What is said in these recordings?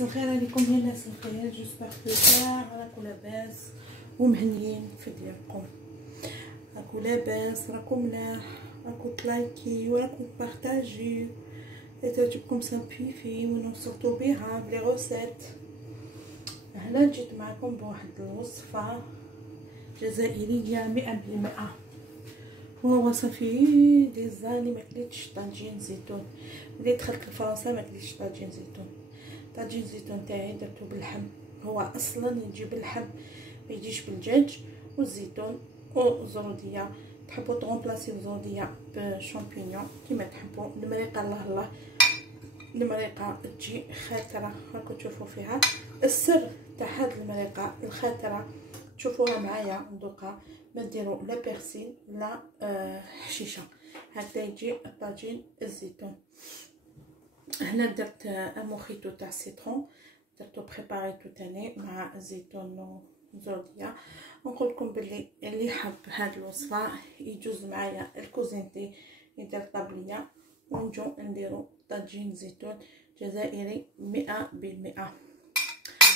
الخير عليكم يا ناس الخير. جوسبر كاع راكم لاباس ومهنيين في ديالكم، راكم لاباس، راكم ملاح، راكم تلايكي وراكم تبارطاجي تعجبكم سامبليفي ونوصلتو بها بلي غوسيت. هنا جيت معكم بواحد الوصفه جزائريه 100%، وهو صافي دي زاني ما كليتش طاجين زيتون. ملي دخلت لفرنسا ما كليتش طاجين زيتون. طاجين زيتون تاعي درتو باللحم، هو اصلا يجي باللحم ما يجيش بالدجاج والزيتون وزروديه. تحبوا طومبلاسي الزروديه بشامبينيون كيما تحبوا. المريقه الله المريقه تجي خاتره، راكم تشوفوا فيها السر تاع هاد المريقه الخاتره. تشوفوها معايا ندوقها، ما ديروا لا بيرسيل لا حشيشه. هكذا يجي الطاجين الزيتون. هنا درت موخيتو تاع سيترون، درتو بريباريتو تاني مع الزيتون وزوديه. ونقول لكم بلي اللي حب هاد الوصفه يجوز معايا الكوزينتي يدير طابليه ونجو نديرو طاجين زيتون جزائري 100%.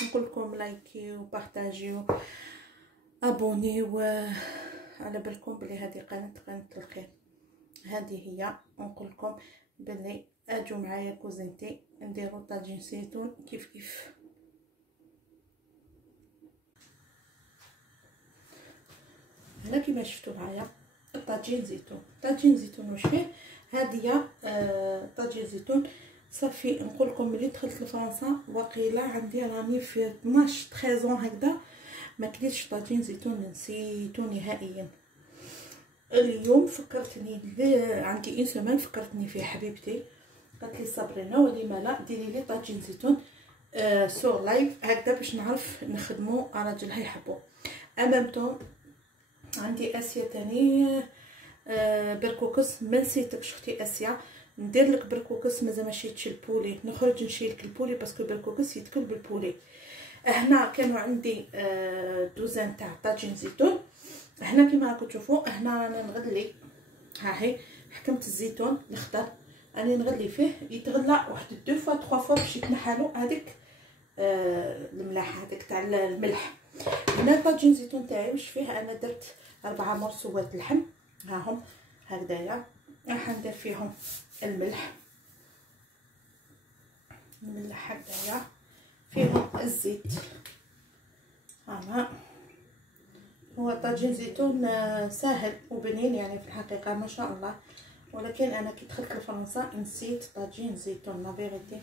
نقول لكم لايكي وبارطاجيو ابونيو، على بالكم بلي هذه قناه الخير. هذه هي نقول لكم بلي اجوا معايا كوزينتي نديرو طاجين زيتون كيف هنا كيما شفتوا معايا الطاجين زيتون واش فيه. هذه طاجين زيتون صافي. نقول لكم ملي دخلت لفرنسا وقيله عندي راني في 12 13 هكذا ما كليتش طاجين زيتون، نسيتو نهائيا. اليوم فكرتني عندي ان سيمين فكرتني فيه حبيبتي، قالت لي صابرينا ولما لا ديري لي طاجين زيتون سور لايف هكذا باش نعرف نخدمو راجلها يحبو. امامتو عندي اسيا تاني بركوكس. ما نسيتكش اختي اسيا، ندير لك بركوكس مازال ما شيتش البولي، نخرج نشيلك البولي باسكو البركوكس يتكل بالبولي. هنا كانوا عندي دوزان تاع طاجين زيتون. هنا كيما راكم تشوفوا هنا راني نغلي، ها هي حكمت الزيتون الاخضر راني نغلي فيه يتغلى واحد 2 فوا 3 فوا باش يتنحالو هذيك الملاحه هذيك تاع الملح. هنا طاجين زيتون تاعي واش فيه، انا درت 4 مرصوات لحم ها هم هكذايا. راح ندير فيهم الملح هكذايا، فيهم الزيت. هو طاجين زيتون ساهل وبنين يعني في الحقيقه ما شاء الله، ولكن انا كي دخلت لفرنسا نسيت طاجين زيتون لا فيريتي.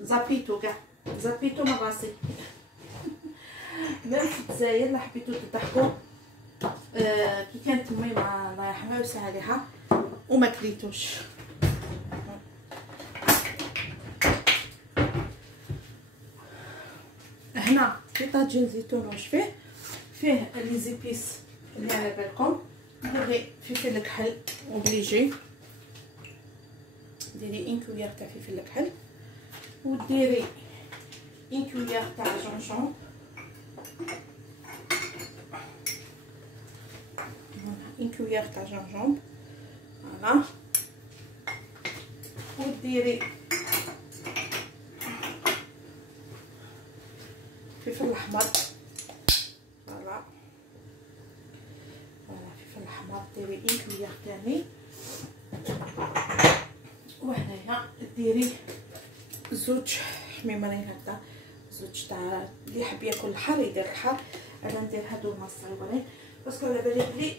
زابيتو من راسي ميم في الجزائر لا حبيتو تضحكوا كي كانت امي مع الله يرحمها ويوسع عليها وما كليتوش. هنا في طاجين زيتون واش فيه لي زيبيس اللي على بالكم. ديري فلفل الكحل اوبليجي، ديري ان كويير تاع فلفل الكحل، وديري ان كويير تاع جونجون، ان كويير تاع جونجون فوالا، وديري فلفل الاحمر فوالا فلفل الاحمر، ديري ان كويير تاني. وهنايا ديري زوج حميمرين هكا، زوج تاع اللي يحب ياكل الحار يدير الحار. انا ندير هادو هما الصغيورين باسكو على بالي بلي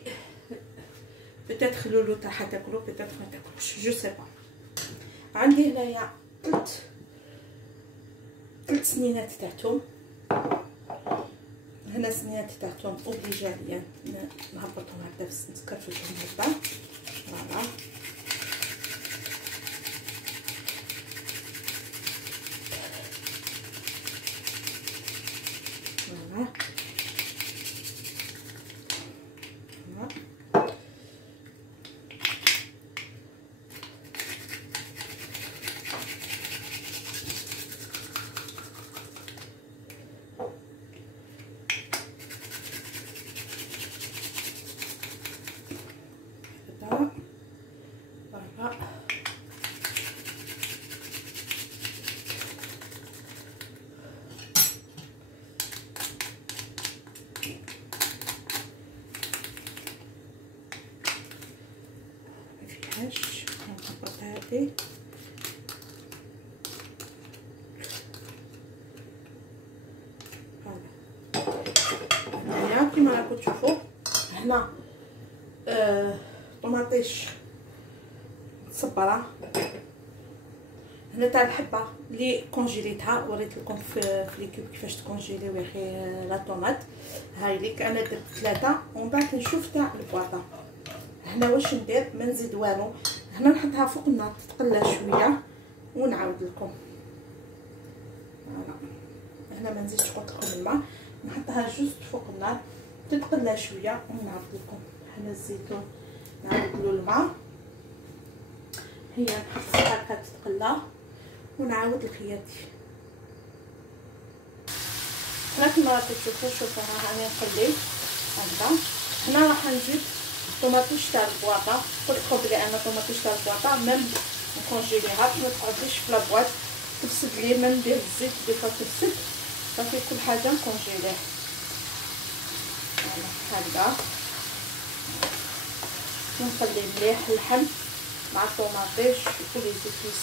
بتات خلولو تاعها تاكلو بتات ما تاكلوش جو سي با. عندي هنايا 3 سنينات تاع توم. هنا سنيات تاع توم اوبليجي عليا نهبطهم هكذا بس نكرفسهم هكذا فوالا. ريجوردي. هنايا كيما راكم تشوفوا هنا طوماطيش متصبره. هنا تاع الحبه اللي كونجيليتها وريت لكم في ليكيب كيفاش تكونجيليو يا اخي لا طوماط. هاي ليك انا درت 3 ومن بعد نشوف تاع البواطه. هنا واش ندير؟ ما نزيد والو. هنا نحطها فوق النار تتقلى شويه ونعاود لكم. هنا ما نزيدش قلت لكم الماء، نحطها جوست فوق النار تتقلى شويه ونعاود لكم. هنا الزيتون نعاود له الماء، هي نحط هكا تتقلى ونعاود لخياتي. هنا كيما راكم تشوفوا، شوفوا راني نقلي هكذا. هنا راح نزيد طوماطيش تاع البواطه. قلت لكم بلي انا طوماطيش تاع البواطه ميم نكونجيليها ما تقعدليش في لابواط تفسد لي، ما ندير الزيت دي فوا تفسد، صافي كل حاجه نكونجيليه هكذا. نقلي مليح اللحم مع الطوماطيش وكل زيتيس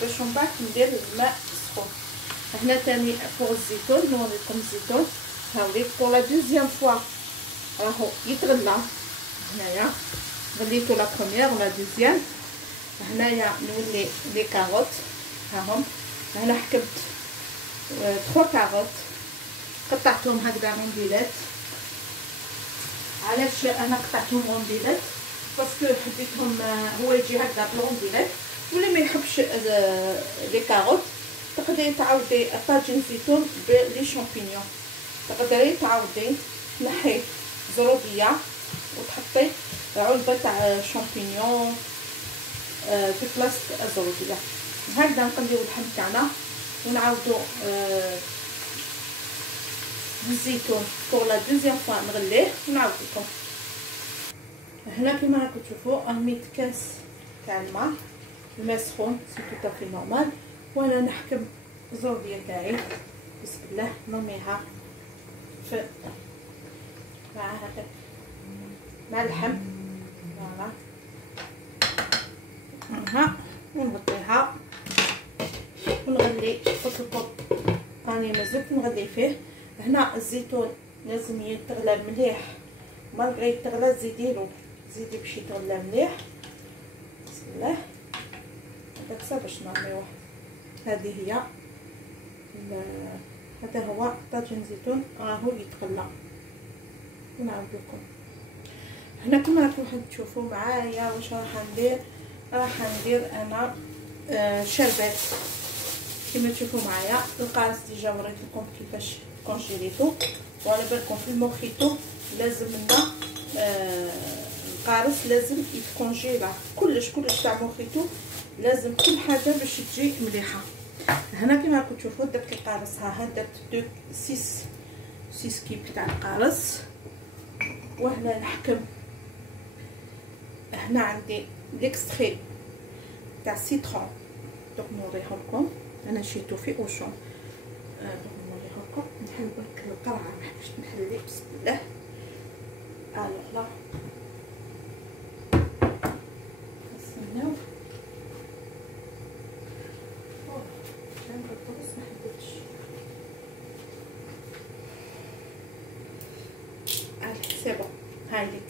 باش من بعد ندير الماء سخون. هنا تاني فوق الزيتون نوريكم الزيتون. هاوليك بور لا دوزيام فوا راهو يتغلى. هنايا غليتو لا بروميير ولا دوزيام. هنايا نولي لي كاروت هاهم. هنا حكمت 3 كاروت قطعتهم هكذا رونديلات. علاش انا قطعتهم رونديلات؟ باسكو حبيتهم هو يجي هكذا برونديلات. واللي ما يحبش لي كاروت تقدري تعاودي طاجين زيتون بلي شامبينيون، تقدري تعاودي تنحي زروديه وتحطي علبه تاع شامبينيون في بلاصه الزروديه. هكذا نقليو اللحم تاعنا ونعاودو بالزيتون بور لا دوزيام فوا نغليه ونعاود لكم. هنا كيما راكم تشوفوا رميت كاس تاع الماء سخون سي توتافي نورمال. وانا نحكم الزروديه تاعي بسم الله نرميها في مع اللحم فوالا ها، ونغطيها ونغلي. قلت لكم راني مازلت نغلي فيه. هنا الزيتون لازم يتغلى مليح، مالغري يتغلى زيديلو زيدي باش يتغلى مليح. بسم الله هكا باش نرميوه. هذه هي هذا هو طاجين زيتون راهو يتغلى. ونعاود لكم هنا كما راكم تشوفوا معايا واش راح ندير انا شربات. كما تشوفوا معايا القارص ديجا وريت لكم كيفاش كونجيليتو. وعلى بالكم في الموخيتو لازم لنا القارص لازم يتكونجيلا كلش تاع موخيتو، لازم كل حاجه باش تجي مليحه. هنا كما راكم تشوفوا درت القارص، ها درت 6 كيب تاع القارص. وهنا نحكم هنا عندي ليكستري تاع سيترون. دوك نوريه لكم انا شيتو في اوشون. دوك نوريه لكم. نحل برك القرعه ما حبش نحلي بسم الله. لا نستناو سي بون. هاي ليك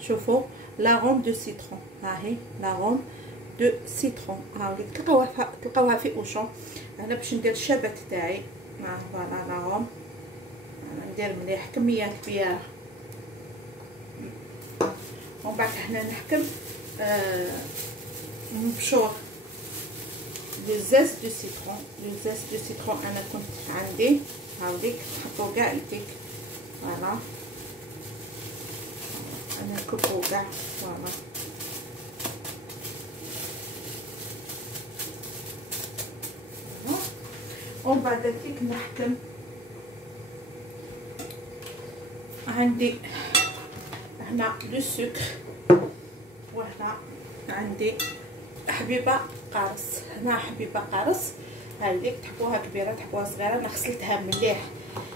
شوفوا لاروم دو سيترون. ها هي لاروم دو سيترون. ها ليك تلقاوها في اوشون. انا باش ندير الشربات تاعي فوالا لاروم. انا ندير مليح كميه كبيره. ومن بعد هنا نحكم مبشور لو زاز دو سيترون. لو زاز دو سيترون انا كنت عندي هاوليك نحطو كاع يديك فوالا. انا نكبو كاع فوالا. ومن بعد ذلك نحكم عندي هنا لو سكر. وهنا عندي حبيبه قارص. هنا حبيبه قارص. هاي ليك تحبوها كبيره تحبوها صغيره. انا غسلتها مليح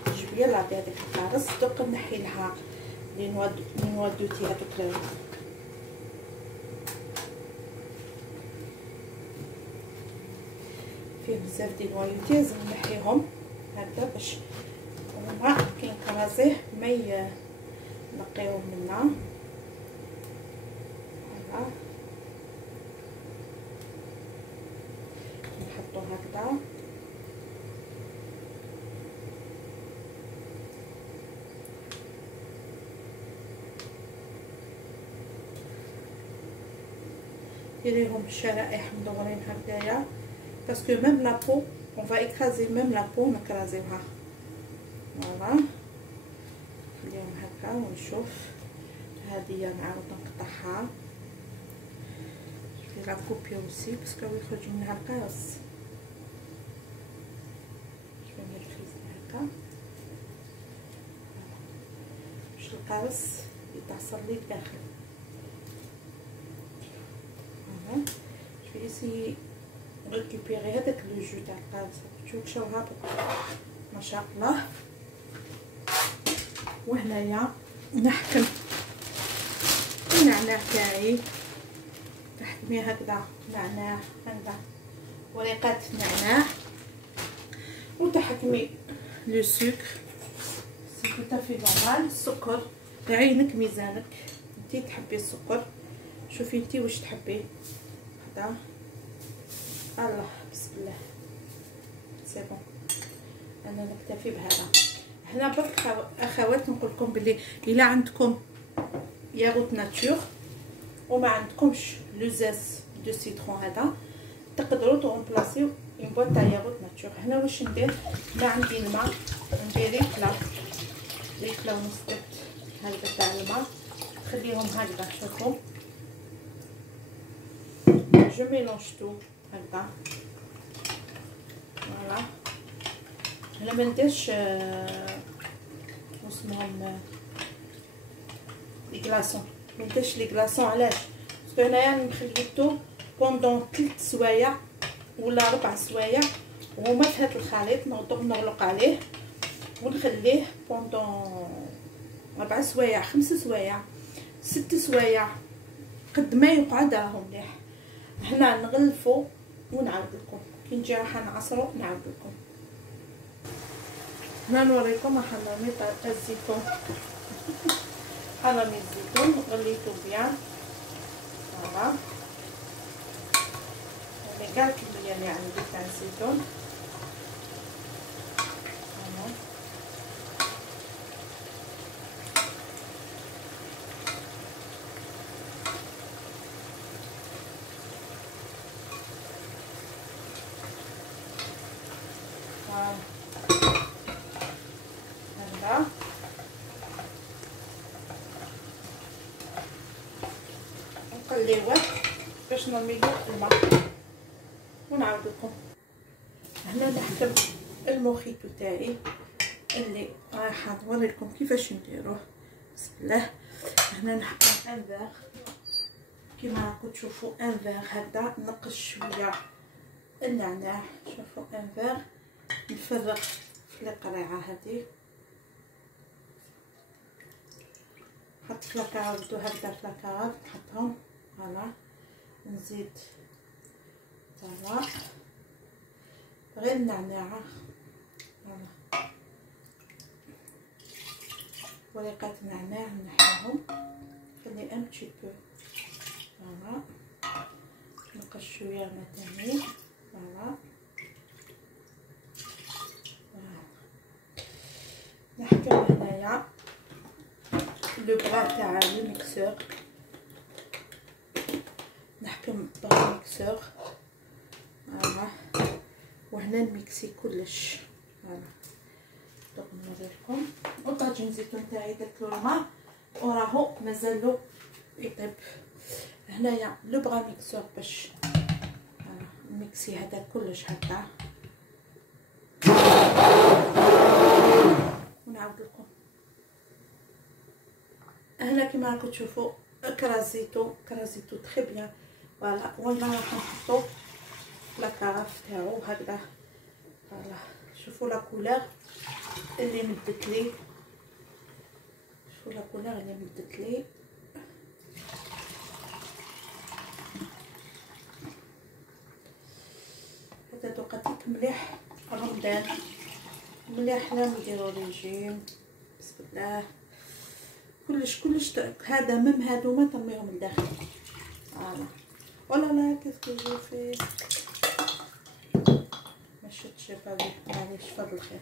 جبيه لا هذيك القارص. دوك نحي لها لي نوا دوتي هذوك فيه بزاف ديال الوايوتي لازم نحيهم هكذا باش هما كي نكرازيه ما نقيوه منا. هذا نحطو هكذا ديريهم الشرائح مدورين هكذايا باسكو ميم لابو اون فا اكرازي ميم لابو نكرازيوها. فوالا نخليهم هكا ونشوف. هذه نعاود نقطعها ندير كوبي اوسي باسكو يخرج منها القرص. شويه من الفلفل هكا باش القرص يتعصر لي الداخل. Je vais essayer de récupérer هذاك لو جو تاع القرص. شوف شو هابط ما شاء الله. وهنايا نحكم النعناع تاعي، تحكمي هكذا نعناع هكذا ورقات نعناع، وتحكمي لو سكر سي تو تافي نورمال. السكر يعينك ميزانك، انتي تحبي السكر شوفي انتي واش تحبي. هذا الله بسم الله سي بون انا نكتفي بهذا. هنا برك اخوات نقول لكم بلي الا عندكم ياغوت ناتور وما عندكمش لو زاس دو سيترون هذا تقدروا تغومبلاسيو اون بواط تاع ياغوت ناتور. هنا واش ندير؟ ما عندي الماء ندير ريكلا ونص هكذا تاع الماء نخليهم هكذا. شوفوا جو ميلونج تو هكذا. فوالا هنا ما نديرش اسمهم لي كلاصون، ما نديرش لي كلاصون. علاش؟ باسكو هنايا نخليتو بوندون 3 سوايع ولا 4 سوايع وهما في هذا الخليط نغلق عليه ونخليه بوندون 4 سوايع 5 سوايع 6 سوايع قد ما يقعد راهو مليح. هنا نغلفو ونعاود لكم كي نجي راح نعصرو نعاود لكم. هنا نوريكم حرامي الزيتون حرامي الزيتون غليتو بيان. فوالا يعني كاع الكميه اللي عندي تاع الزيتون. هذا نقليوه باش نرميلو الماء ونعاود لكم. هنا نحكم الموخيتو تاعي اللي راح نوريكم كيفاش نديروه. بسم الله. هنا نحكم ان فيغ كيما راكم تشوفوا ان فيغ هكذا نقص شويه النعناع. شوفوا ان فيغ نفرغ في القريعه هذه نحط في لاكارافطو هكذا في لاكارافط نحطهم. فوالا نزيد فوالا غير النعناع فوالا ورقات النعناع نحيهم نخلي ان بتي بو. فوالا نقص شويه ما تاني. فوالا نحكم هنايا لو بغا تاع لو ميكسور نحكم بغا ميكسور. فوالا وهنا نميكسي كلش. فوالا دوك نوريلكم والطاجين الزيتون تاعي درتلو الماء وراهو مازالو يطيب. هنايا لو بغا ميكسور باش نميكسي هذا كلش هكا ونعاود لكم. هنا كيما راكم تشوفوا كرازيتو تري بيان. فوالا ولا راح نحطو لا كراف تاعو هكذا. فوالا شوفوا لا كولور اللي مدت لي. شوفوا لا كولور اللي مدت لي. هذا دوقتي مليح رمضان، مليح لا نديرو ريجيم. بسم الله. كلش هذا مم هادوما طميهم لداخل. فوالا. ولا لا كيف يجي فيه ما شفتش بالي. معليش فضل الخير،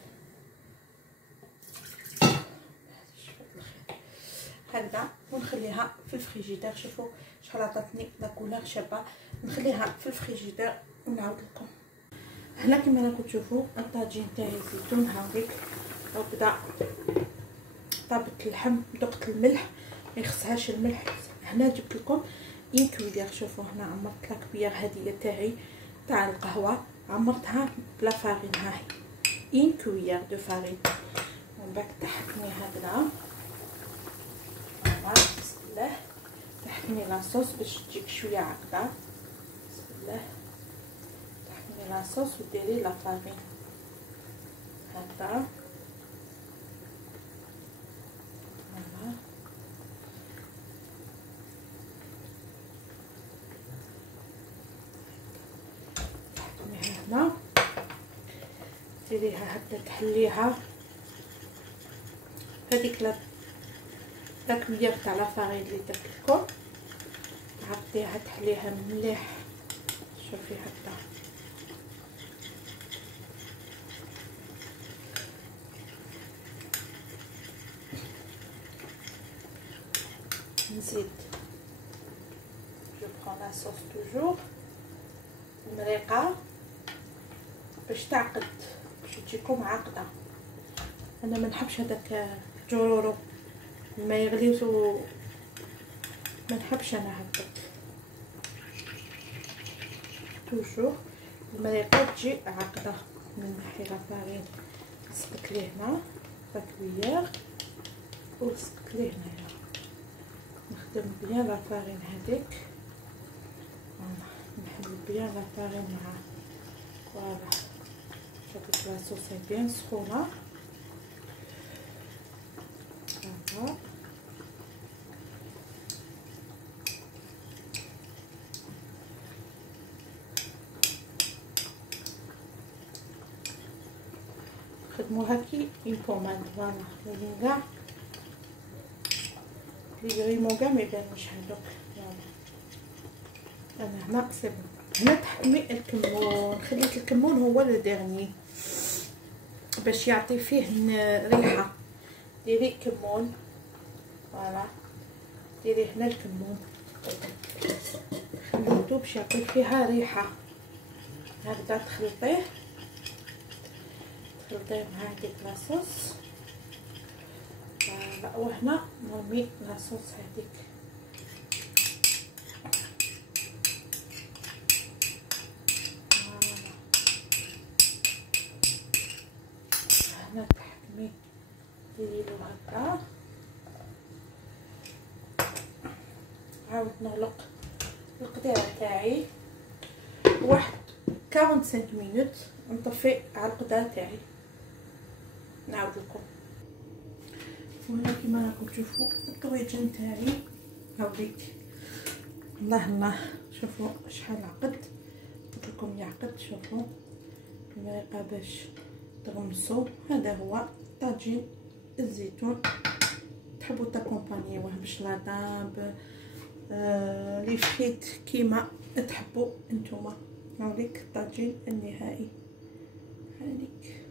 هكذا. ونخليها في الفريجيدير. شوفوا شحال عطاتني لا كولور شابه. نخليها في الفريجيدير ونعاود لكم. هنا كما راكم تشوفوا الطاجين تاعي الزيتون هاوليك. وبدا طابت اللحم، ذقت الملح، ما يخصهاش الملح. هنا جبت لكم اون كويير. شوفوا هنا عمرت لا كويير هذه تاعي تاع القهوه، عمرتها بلا فارين. هاهي اون كويير دو فارين. ومن بعد طحتني هكذا. بسم الله. طحتني لاصوص باش تجيك شويه عقده. بسم الله. طحتني لاصوص وديري لا فارين هكذا. هنا ديريها هكذا، تحليها هذيك لا كويير تاع لا فارين اللي درت لكم، تعطيها تحليها مليح. شوفي هكذا. نزيد جو برون لا صوص توجور المريقه باش تعقد، باش تجيكم عاقده. انا ما نحبش هذاك الجرورو ما يغليوش، ما نحبش انا هكاك. توجور المريقه تجي عاقده. من نحي لا فارين نسقط ليه هنا لا كويير ونسقط ليه هنايا. نخدم بيان لا فارين هذيك، نحل بيان لا فارين مع فوالا. شوفوا لاصوص بيان سخونه. فوالا. خدموها كي اون بوماد. فوالا لازم كاع لي غريمون كاع ما يبانوش هذوك. انا هنا صافي. هنا تحكمي الكمون، خليت الكمون هو لو ديرني باش يعطي فيه ريحه. ديري كمون. فوالا ديري هنا الكمون، خليتو باش يعطي فيها ريحه. هكذا تخلطيه مع هذيك لاصوص. فوالا. وهنا نرمي لاصوص هذيك. هنا تحكمي ديريلو هكا. عاود نغلق القديره تاعي واحد 45 مينوت. نطفي على القدره تاعي نعاود لكم. وهنا كيما راكم تشوفوا الطويجن تاعي هاوليك. الله شوفوا شحال عقد. قلت لكم يعقد. شوفوا المريقه باش تغمسوا. هذا هو طاجين الزيتون. تحبوا تاكومبانيوه باش لادام لي فريت كيما تحبوا نتوما. هاوليك الطاجين النهائي هذيك.